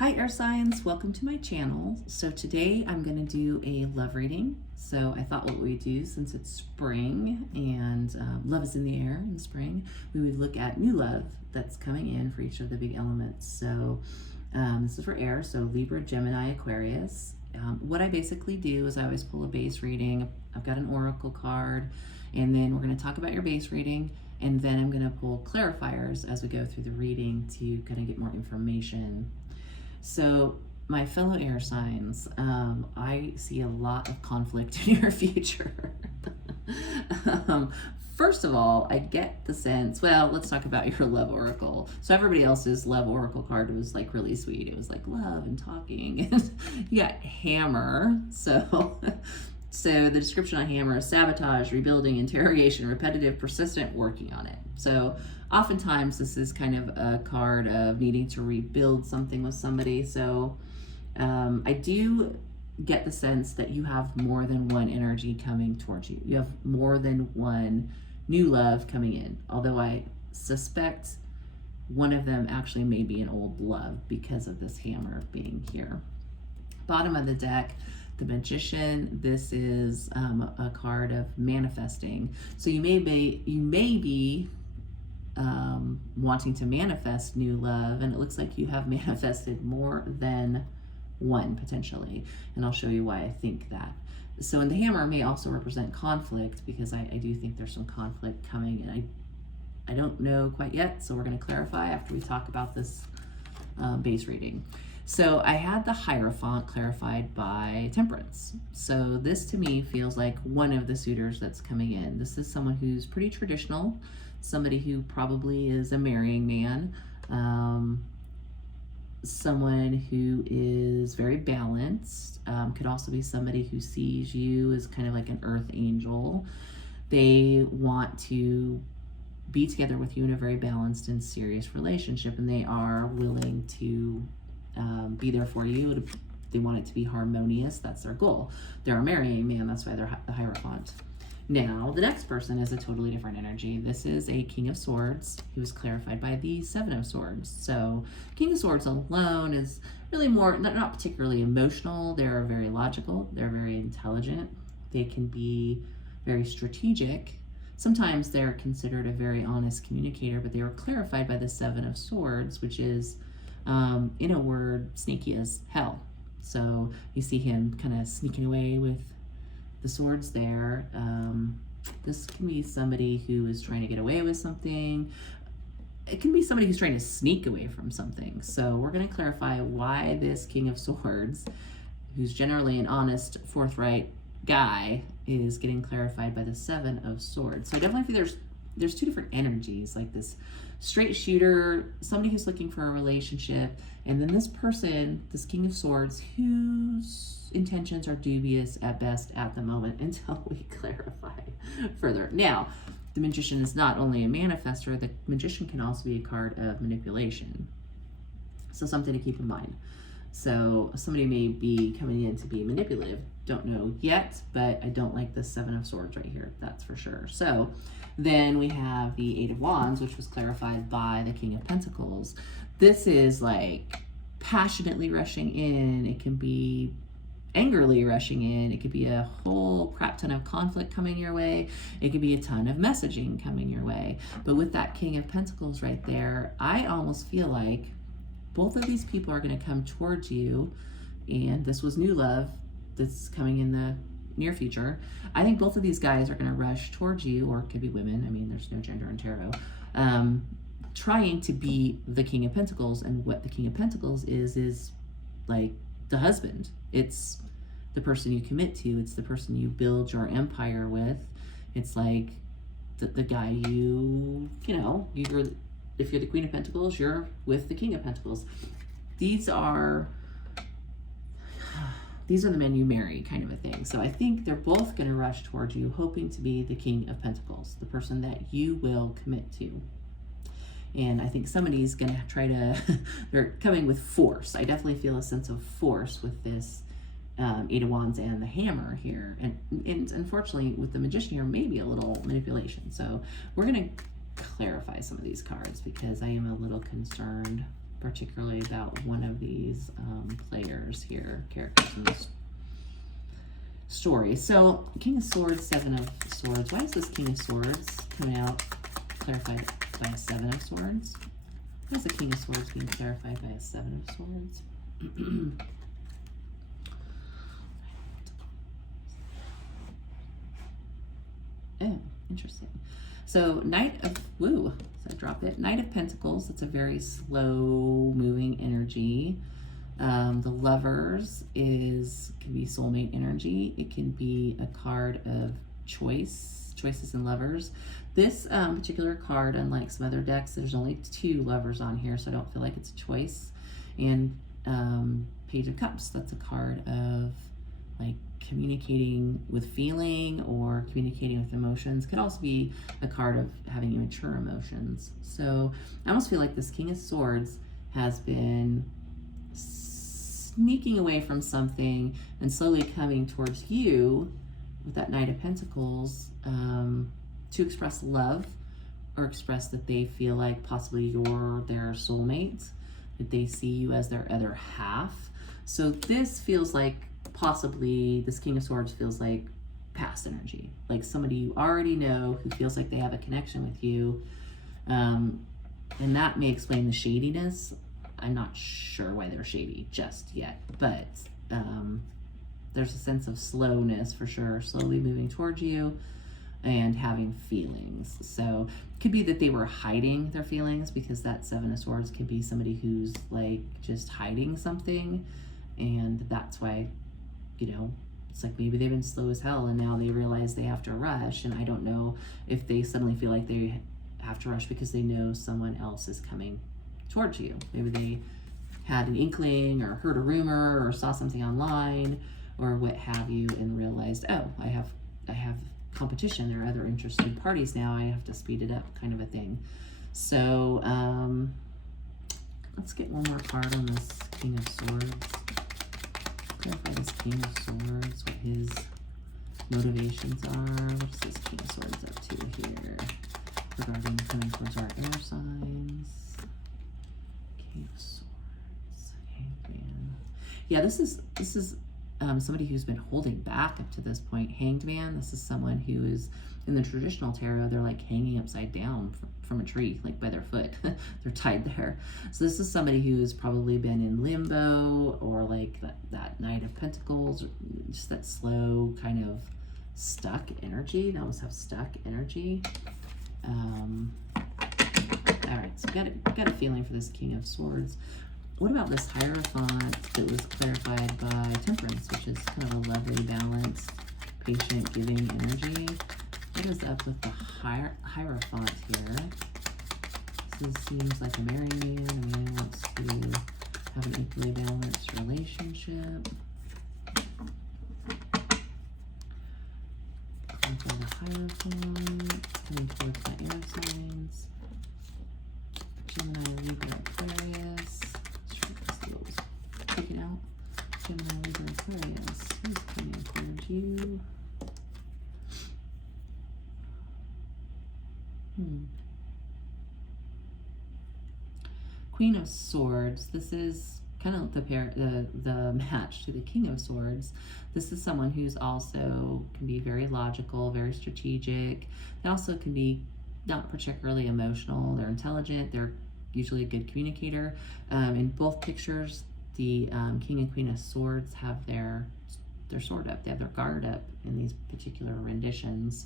Hi air signs, welcome to my channel. So today I'm going to do a love reading. So I thought what we'd do, since it's spring and love is in the air in spring, we would look at new love that's coming in for each of the big elements. So this is for air, so Libra, Gemini, Aquarius. What I basically do is I always pull a base reading. I've got an oracle card, and then we're going to talk about your base reading, and then I'm going to pull clarifiers as we go through the reading to kind of get more information. So my fellow air signs, I see a lot of conflict in your future. First of all, I get the sense, well, let's talk about your love oracle. So everybody else's love oracle card was like really sweet. It was like love and talking. And you got hammer. So the description on hammer is sabotage, rebuilding, interrogation, repetitive, persistent, working on it. So oftentimes this is kind of a card of needing to rebuild something with somebody. So I do get the sense that you have more than one energy coming towards you. You have more than one new love coming in, although I suspect one of them actually may be an old love because of this hammer being here. Bottom of the deck, the Magician. This is a card of manifesting. So you may be wanting to manifest new love, and it looks like you have manifested more than one potentially, and I'll show you why I think that. So, and the hammer may also represent conflict, because I do think there's some conflict coming, and I don't know quite yet, so we're going to clarify after we talk about this base reading. So I had the Hierophant clarified by Temperance. So this to me feels like one of the suitors that's coming in. This is someone who's pretty traditional, somebody who probably is a marrying man, someone who is very balanced, could also be somebody who sees you as kind of like an earth angel. They want to be together with you in a very balanced and serious relationship, and they are willing to be there for you. They want it to be harmonious. That's their goal. They're a marrying man. That's why they're the Hierophant. Now, the next person is a totally different energy. This is a King of Swords, who is clarified by the Seven of Swords. So King of Swords alone is really more, not particularly emotional. They're very logical. They're very intelligent. They can be very strategic. Sometimes they're considered a very honest communicator, but they were clarified by the Seven of Swords, which is, in a word, sneaky as hell. So you see him kind of sneaking away with the swords there. This can be somebody who is trying to get away with something. It can be somebody who's trying to sneak away from something. So we're going to clarify why this King of Swords, who's generally an honest, forthright guy, is getting clarified by the Seven of Swords. So I definitely feel there's two different energies, like this straight shooter, somebody who's looking for a relationship, and then this person, this King of Swords, whose intentions are dubious at best at the moment until we clarify further. Now, the Magician is not only a manifester, the Magician can also be a card of manipulation. So something to keep in mind. So somebody may be coming in to be manipulative. Don't know yet, but I don't like the Seven of Swords right here, that's for sure. So then we have the Eight of Wands, which was clarified by the King of Pentacles. This is like passionately rushing in. It can be angrily rushing in. It could be a whole crap ton of conflict coming your way. It could be a ton of messaging coming your way. But with that King of Pentacles right there, I almost feel like both of these people are going to come towards you, and this was new love that's coming in the near future. I think both of these guys are going to rush towards you, or it could be women. I mean, there's no gender in tarot. Trying to be the King of Pentacles, and what the King of Pentacles is like the husband. It's the person you commit to. It's the person you build your empire with. It's like the guy if you're the Queen of Pentacles, you're with the King of Pentacles. These are the men you marry, kind of a thing. So I think they're both going to rush towards you, hoping to be the King of Pentacles, the person that you will commit to. And I think somebody's going to try to, they're coming with force. I definitely feel a sense of force with this Eight of Wands and the hammer here. And unfortunately, with the Magician here, maybe a little manipulation. So we're going to clarify some of these cards, because I am a little concerned particularly about one of these players here, characters in this story. So King of Swords, Seven of Swords. Why is this King of Swords coming out clarified by a Seven of Swords? Why is the King of Swords being clarified by a Seven of Swords? Oh, interesting. So Knight of, woo, so I dropped it. Knight of Pentacles, it's a very slow moving energy. The Lovers can be soulmate energy. It can be a card of choices and lovers. This particular card, unlike some other decks, there's only 2 lovers on here, so I don't feel like it's a choice. And Page of Cups, that's a card of like communicating with feeling or communicating with emotions. Could also be a card of having immature emotions. So I almost feel like this King of Swords has been sneaking away from something and slowly coming towards you with that Knight of Pentacles to express love or express that they feel like possibly you're their soulmate, that they see you as their other half. So this feels like possibly, this King of Swords feels like past energy, like somebody you already know who feels like they have a connection with you. And that may explain the shadiness. I'm not sure why they're shady just yet, but there's a sense of slowness for sure, slowly moving towards you and having feelings. So it could be that they were hiding their feelings, because that Seven of Swords can be somebody who's like just hiding something, and that's why, you know, it's like maybe they've been slow as hell and now they realize they have to rush. And I don't know if they suddenly feel like they have to rush because they know someone else is coming towards you. Maybe they had an inkling or heard a rumor or saw something online or what have you and realized, oh, I have competition. There are other interested parties now. I have to speed it up, kind of a thing. So let's get one more card on this King of Swords. Clarify this King of Swords, what his motivations are. What is this King of Swords up to here regarding coming towards our air signs? King of Swords, Hanged Man. Yeah, this is somebody who's been holding back up to this point. Hanged Man, this is someone who is, in the traditional tarot, they're like hanging upside down from a tree, like by their foot. They're tied there. So this is somebody who's probably been in limbo, or like that Knight of Pentacles, or just that slow kind of stuck energy. They almost have stuck energy. All right, so got a feeling for this King of Swords. What about this Hierophant that was clarified by Temperance, which is kind of a lovely, balanced, patient, giving energy? What is up with the Hierophant here? This seems like a married man. A man wants to have an equally balanced relationship. Clarify the Hierophant, coming towards my air signs. Gemini, Libra, Aquarius. Take it out. Gemini, Libra, Aquarius. Who's coming towards you? Queen of Swords. This is kind of the match to the King of Swords. This is someone who's also can be very logical, very strategic. They also can be not particularly emotional. They're intelligent. They're usually a good communicator. In both pictures, the King and Queen of Swords have their sword up. They have their guard up in these particular renditions.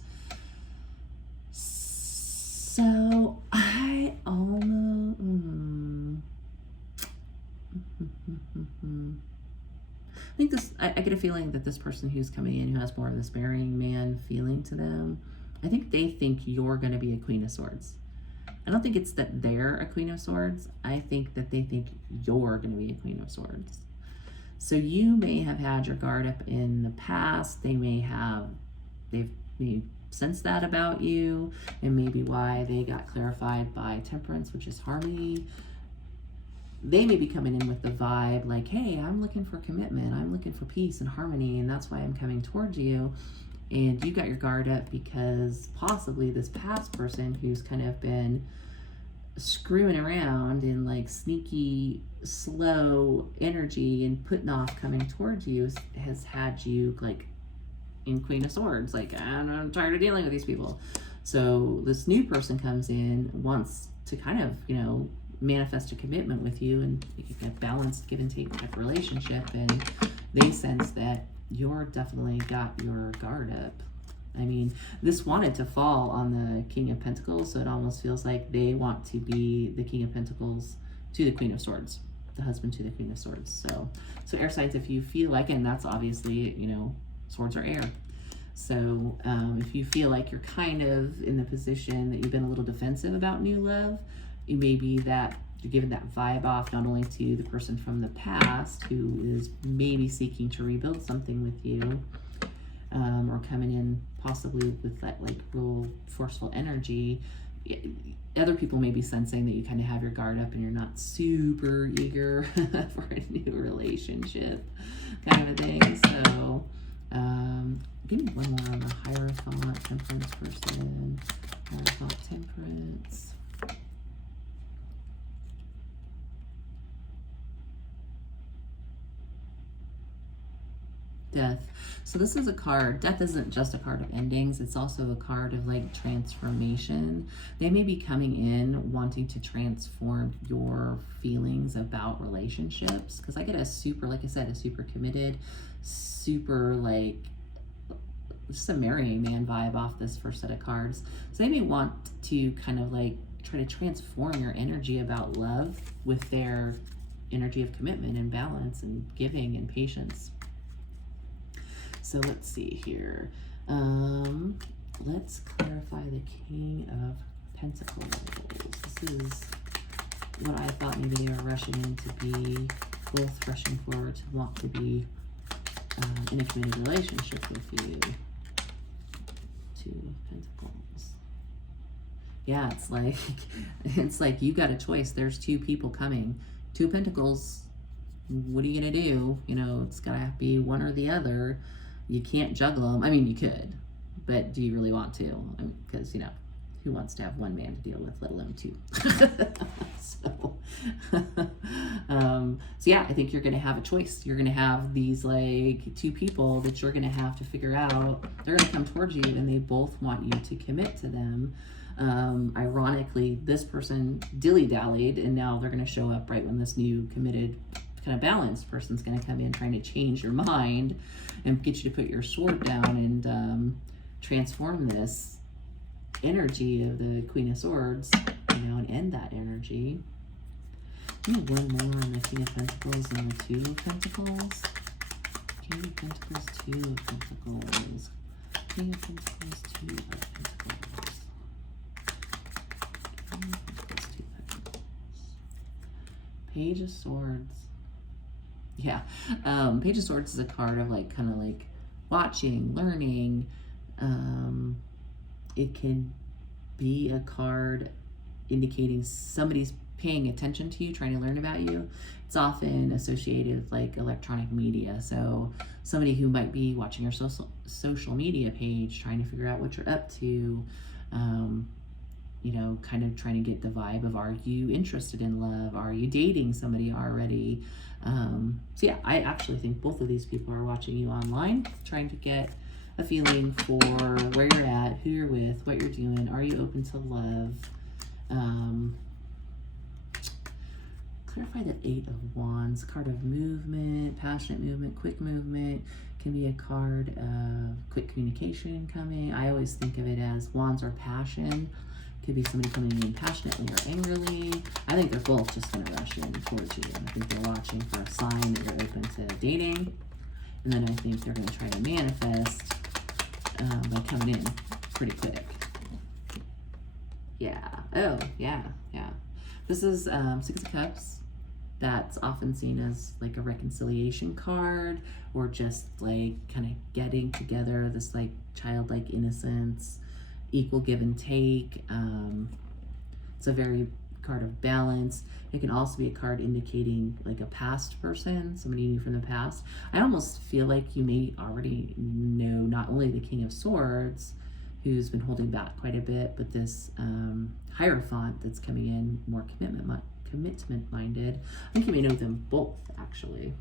So I almost I think this, I get a feeling that this person who's coming in, who has more of this marrying man feeling to them, I think they think you're going to be a Queen of Swords. I don't think it's that they're a Queen of Swords. I think that they think you're going to be a Queen of Swords. So you may have had your guard up in the past. They've sensed that about you, and maybe why they got clarified by Temperance, which is harmony. They may be coming in with the vibe like, hey, I'm looking for commitment. I'm looking for peace and harmony, and that's why I'm coming towards you. And you got your guard up because possibly this past person who's kind of been screwing around in like sneaky, slow energy and putting off coming towards you has had you like in Queen of Swords. Like, I'm tired of dealing with these people. So this new person comes in, wants to kind of, you know, manifest a commitment with you and a balanced give and take type relationship. And they sense that you're definitely got your guard up. I mean, this wanted to fall on the King of Pentacles, so it almost feels like they want to be the King of Pentacles to the Queen of Swords, the husband to the Queen of Swords. So air signs, if you feel like, and that's obviously, you know, swords are air. So if you feel like you're kind of in the position that you've been a little defensive about new love, it may be that you're giving that vibe off not only to the person from the past who is maybe seeking to rebuild something with you, or coming in possibly with that like real forceful energy. Other people may be sensing that you kind of have your guard up and you're not super eager for a new relationship kind of a thing. So give me one more on the Hierophant, Temperance person. Hierophant, Temperance. Death. So this is a card. Death isn't just a card of endings. It's also a card of like transformation. They may be coming in wanting to transform your feelings about relationships. Because I get a super, like I said, a super committed, super like just a marrying man vibe off this first set of cards. So they may want to kind of like try to transform your energy about love with their energy of commitment and balance and giving and patience. So let's see here. Let's clarify the King of Pentacles. This is what I thought maybe they were rushing in to be, both rushing forward to want to be in a committed relationship with you. Two of Pentacles. Yeah, it's like you got a choice. There's two people coming. Two of Pentacles. What are you gonna do? You know, it's gotta be one or the other. You can't juggle them. I mean, you could, but do you really want to? Because, you know, who wants to have one man to deal with, let alone two? So yeah, I think you're going to have a choice. You're going to have these like two people that you're going to have to figure out. They're going to come towards you and they both want you to commit to them. Ironically, this person dilly-dallied and now they're going to show up right when this new committed kind of balanced person's going to come in trying to change your mind and get you to put your sword down and transform this energy of the Queen of Swords, you know, and end that energy. One more on the King of Pentacles and the Two of Pentacles. King of Pentacles, Two of Pentacles. King of Pentacles, Two of Pentacles. King of Pentacles, Two of Pentacles. Page of Swords. Yeah, Page of Swords is a card of like kind of like watching, learning. It can be a card indicating somebody's paying attention to you, trying to learn about you. It's often associated with like electronic media. So somebody who might be watching your social media page, trying to figure out what you're up to, you know, kind of trying to get the vibe of, are you interested in love? Are you dating somebody already? So yeah, I actually think both of these people are watching you online, trying to get a feeling for where you're at, who you're with, what you're doing. Are you open to love? Clarify the Eight of Wands, card of movement, passionate movement, quick movement. Can be a card of quick communication coming. I always think of it as wands or passion. Could be somebody coming in passionately or angrily. I think they're both just going to rush in towards you. I think they're watching for a sign that you're open to dating. And then I think they're going to try to manifest by coming in pretty quick. Yeah. Oh, yeah. This is Six of Cups. That's often seen as like a reconciliation card, or just like kind of getting together, this like childlike innocence, equal give and take. It's a very card of balance. It can also be a card indicating like a past person, somebody you knew from the past. I almost feel like you may already know not only the King of Swords, who's been holding back quite a bit, but this Hierophant that's coming in more commitment-minded. I think you may know them both, actually.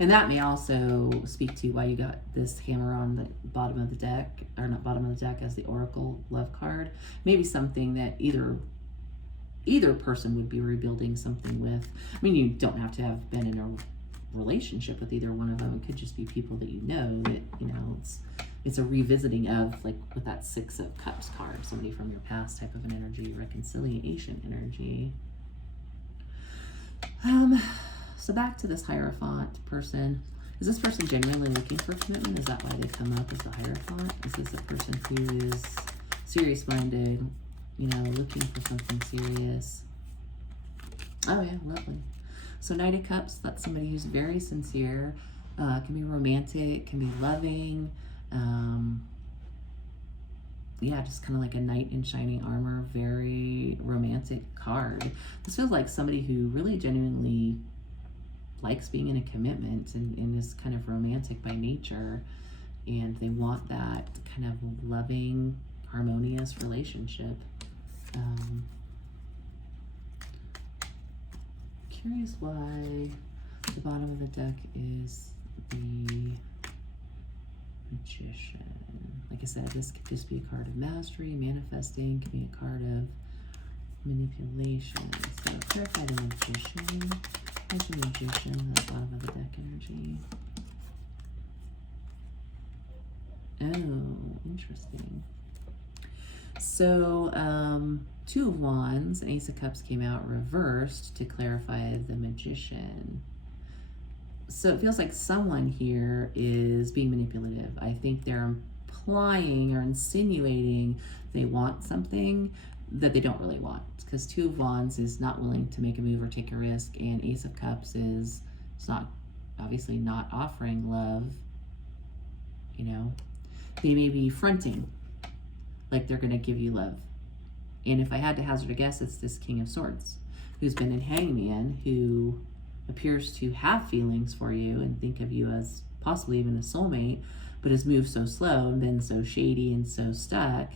And that may also speak to why you got this Hammer on the bottom of the deck, or not bottom of the deck, as the Oracle Love card. Maybe something that either person would be rebuilding something with. I mean, you don't have to have been in a relationship with either one of them. It could just be people that you know that, you know, it's a revisiting of, like with that Six of Cups card, somebody from your past type of an energy, reconciliation energy. So back to this Hierophant person. Is this person genuinely looking for commitment? Is that why they come up as the Hierophant? Is this a person who is serious-minded, you know, looking for something serious? Oh yeah, lovely. So Knight of Cups, that's somebody who's very sincere, can be romantic, can be loving. Yeah, just kind of like a knight in shining armor, very romantic card. This feels like somebody who really genuinely likes being in a commitment and is kind of romantic by nature, and they want that kind of loving, harmonious relationship. Curious why the bottom of the deck is the Magician. Like I said, this could just be a card of mastery, manifesting, could be a card of manipulation. So clarify the Magician. Where's the Magician, the bottom of the deck energy? Oh, interesting. So, Two of Wands and Ace of Cups came out reversed to clarify the Magician. So it feels like someone here is being manipulative. I think they're implying or insinuating they want something that they don't really want. Because Two of Wands is not willing to make a move or take a risk, and Ace of Cups is obviously not offering love. You know, they may be fronting like they're going to give you love. And if I had to hazard a guess, it's this King of Swords who's been in Hangman, who appears to have feelings for you and think of you as possibly even a soulmate, but has moved so slow and been so shady and so stuck.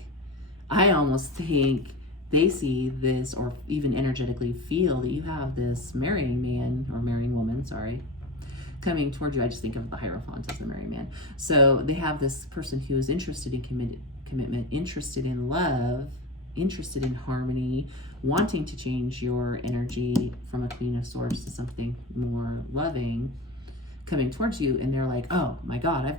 I almost think they see this, or even energetically feel that you have this marrying man, or marrying woman, sorry, coming toward you. I just think of the Hierophant as the marrying man. So they have this person who is interested in commitment, interested in love, interested in harmony, wanting to change your energy from a Queen of Swords to something more loving, coming towards you, and they're like, oh my God,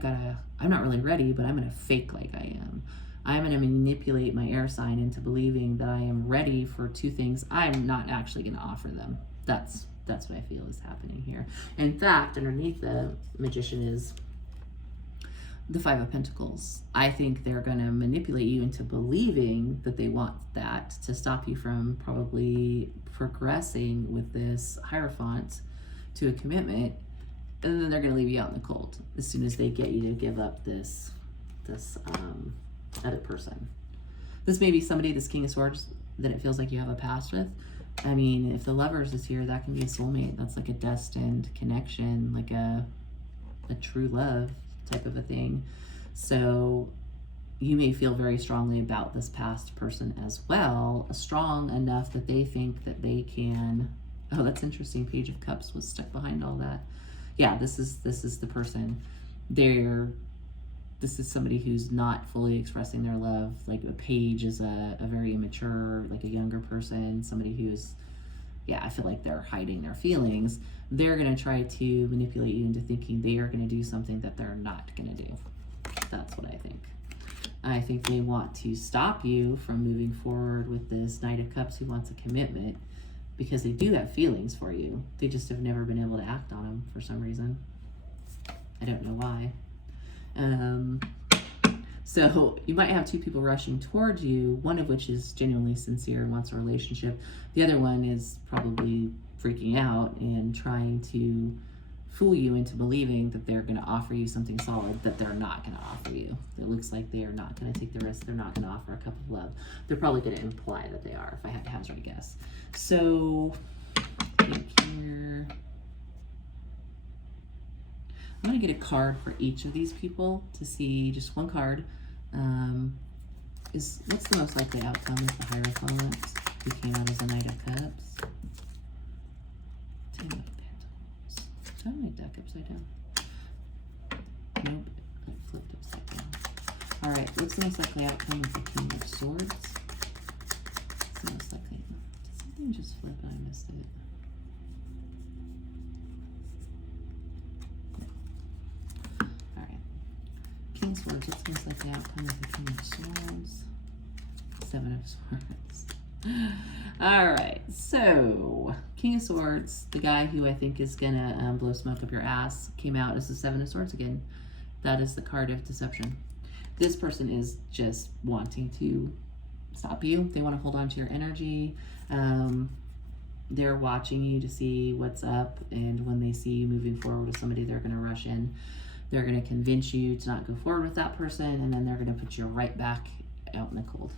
I'm not really ready, but I'm gonna fake like I am. I'm gonna manipulate my air sign into believing that I am ready for two things I'm not actually gonna offer them. That's what I feel is happening here. In fact, underneath the Magician is the Five of Pentacles. I think they're going to manipulate you into believing that they want that to stop you from probably progressing with this Hierophant to a commitment, and then they're going to leave you out in the cold as soon as they get you to give up this other person. This may be somebody, this King of Swords, that it feels like you have a past with. I mean, if the Lovers is here, that can be a soulmate. That's like a destined connection, like a true love type of a thing. So you may feel very strongly about this past person as well, strong enough that they think that they can. Oh, that's interesting. Page of Cups was stuck behind all that. Yeah, this is the person. This is somebody who's not fully expressing their love. Like a Page is a very immature, like a younger person, somebody who's, yeah, I feel like they're hiding their feelings. They're going to try to manipulate you into thinking they are going to do something that they're not going to do. That's what I think. I think they want to stop you from moving forward with this Knight of Cups who wants a commitment, because they do have feelings for you. They just have never been able to act on them for some reason. I don't know why. So you might have two people rushing towards you, one of which is genuinely sincere and wants a relationship. The other one is probably freaking out and trying to fool you into believing that they're going to offer you something solid that they're not going to offer you. It looks like they are not going to take the risk. They're not going to offer a cup of love. They're probably going to imply that they are, if I had to hazard a guess. So, I think here, I'm going to to get a card for each of these people to see just one card. What's the most likely outcome of the Hierophant who came out as a Knight of Cups? Ten of Pentacles. Did I have my deck upside down? Nope, I flipped upside down. All right, what's the most likely outcome of the King of Swords? What's the most likely? Did something just flip and I missed it? All right, King of Swords. What's the most likely outcome of the King of Swords? Seven of Swords. All right, so King of Swords, the guy who I think is gonna blow smoke up your ass, came out as the Seven of Swords again. That is the card of deception. This person is just wanting to stop you. They want to hold on to your energy. They're watching you to see what's up, and when they see you moving forward with somebody, they're going to rush in. They're going to convince you to not go forward with that person, and then they're going to put you right back out in the cold.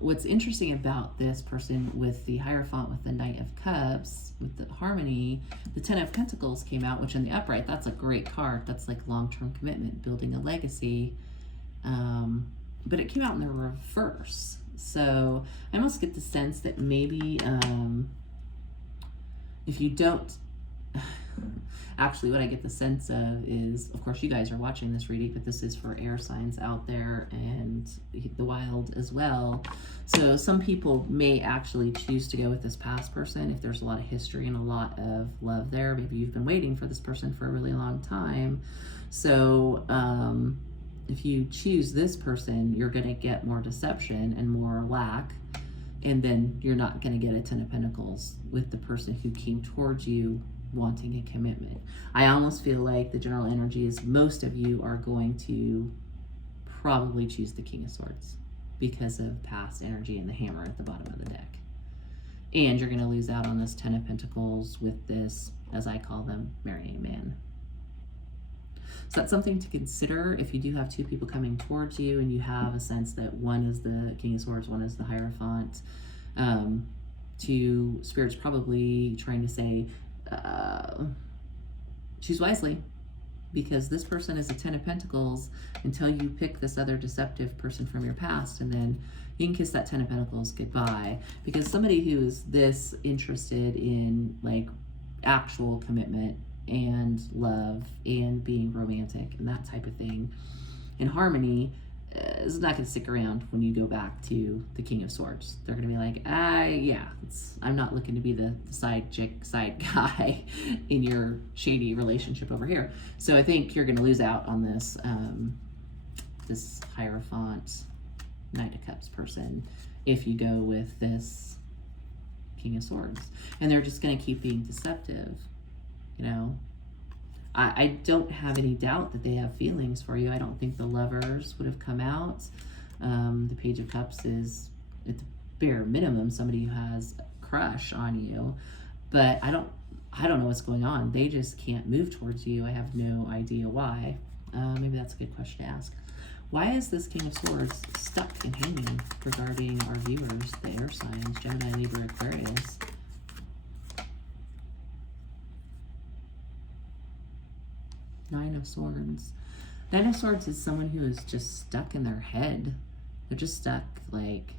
What's interesting about this person with the Hierophant, with the Knight of Cups, with the Harmony, the Ten of Pentacles came out, which in the upright, that's a great card. That's like long-term commitment, building a legacy. But it came out in the reverse. So I almost get the sense that maybe if you don't... Actually, what I get the sense of is, of course, you guys are watching this reading, but this is for air signs out there and the wild as well. So some people may actually choose to go with this past person if there's a lot of history and a lot of love there. Maybe you've been waiting for this person for a really long time. So if you choose this person, you're going to get more deception and more lack. And then you're not going to get a Ten of Pentacles with the person who came towards you wanting a commitment. I almost feel like the general energy is most of you are going to probably choose the King of Swords because of past energy and the hammer at the bottom of the deck. And you're going to lose out on this Ten of Pentacles with this, as I call them, marrying man. So that's something to consider if you do have two people coming towards you and you have a sense that one is the King of Swords, one is the Hierophant. Spirit's probably trying to say, choose wisely, because this person is a Ten of Pentacles until you pick this other deceptive person from your past, and then you can kiss that Ten of Pentacles goodbye. Because somebody who is this interested in like actual commitment and love and being romantic and that type of thing and harmony is not going to stick around when you go back to the King of Swords. They're going to be like, yeah, I'm not looking to be the side chick, side guy in your shady relationship over here. So I think you're going to lose out on this, this Hierophant, Knight of Cups person if you go with this King of Swords. And they're just going to keep being deceptive, you know. I don't have any doubt that they have feelings for you. I don't think the Lovers would have come out. The Page of Cups is, at the bare minimum, somebody who has a crush on you. But I don't know what's going on. They just can't move towards you. I have no idea why. Maybe that's a good question to ask. Why is this King of Swords stuck and hanging regarding our viewers, the air signs, Gemini, Libra, Aquarius? Nine of Swords. Nine of Swords is someone who is just stuck in their head. They're just stuck, like,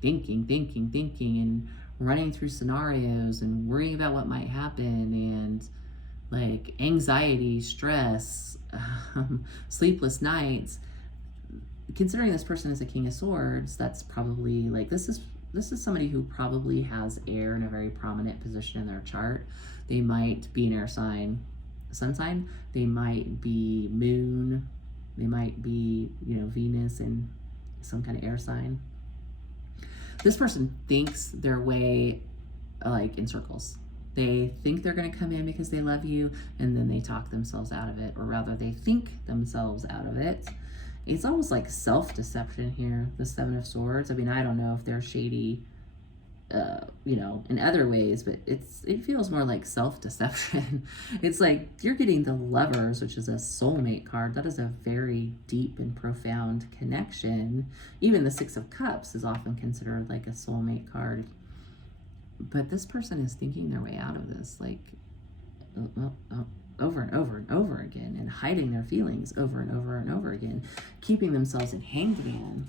thinking, and running through scenarios and worrying about what might happen, and, like, anxiety, stress, sleepless nights. Considering this person is a King of Swords, that's probably, like, this is somebody who probably has air in a very prominent position in their chart. They might be an air sign, sun sign, they might be moon, they might be, you know, Venus in some kind of air sign. This person thinks their way, like, in circles. They think they're going to come in because they love you, and then they talk themselves out of it, or rather they think themselves out of it. It's almost like self-deception here, the Seven of Swords. I mean, I don't know if they're shady, you know, in other ways, but it feels more like self-deception. It's like you're getting the Lovers, which is a soulmate card. That is a very deep and profound connection. Even the Six of Cups is often considered like a soulmate card. But this person is thinking their way out of this. Like, over and over and over again, and hiding their feelings over and over and over again, keeping themselves in Hanged Man.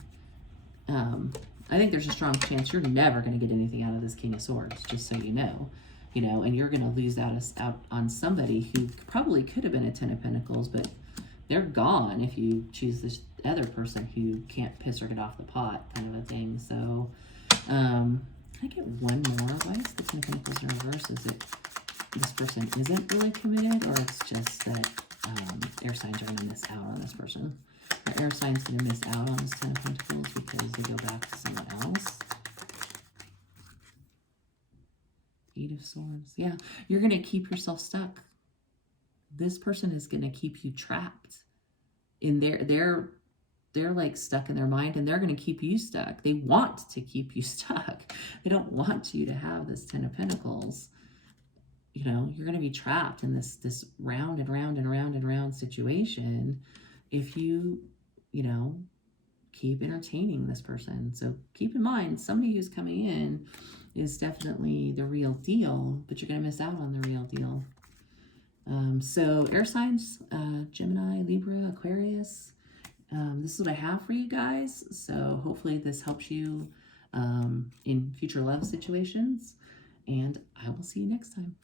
I think there's a strong chance you're never going to get anything out of this King of Swords, just so you know. You know, and you're going to lose out on somebody who probably could have been a 10 of Pentacles, but they're gone if you choose this other person who can't piss or get off the pot, kind of a thing. So, can I get one more? Why is the 10 of Pentacles in reverse? Is it this person isn't really committed, or it's just that air signs are going to miss out on this person? The air sign's going to miss out on this 10 of Pentacles because they go back to someone else. 8 of Swords. Yeah, you're going to keep yourself stuck. This person is going to keep you trapped in they're like stuck in their mind, and they're going to keep you stuck. They want to keep you stuck. They don't want you to have this 10 of Pentacles. You know, you're going to be trapped in this round and round and round and round situation if you know, keep entertaining this person. So keep in mind, somebody who's coming in is definitely the real deal, but you're going to miss out on the real deal. So air signs, Gemini, Libra, Aquarius. This is what I have for you guys. So hopefully this helps you in future love situations. And I will see you next time.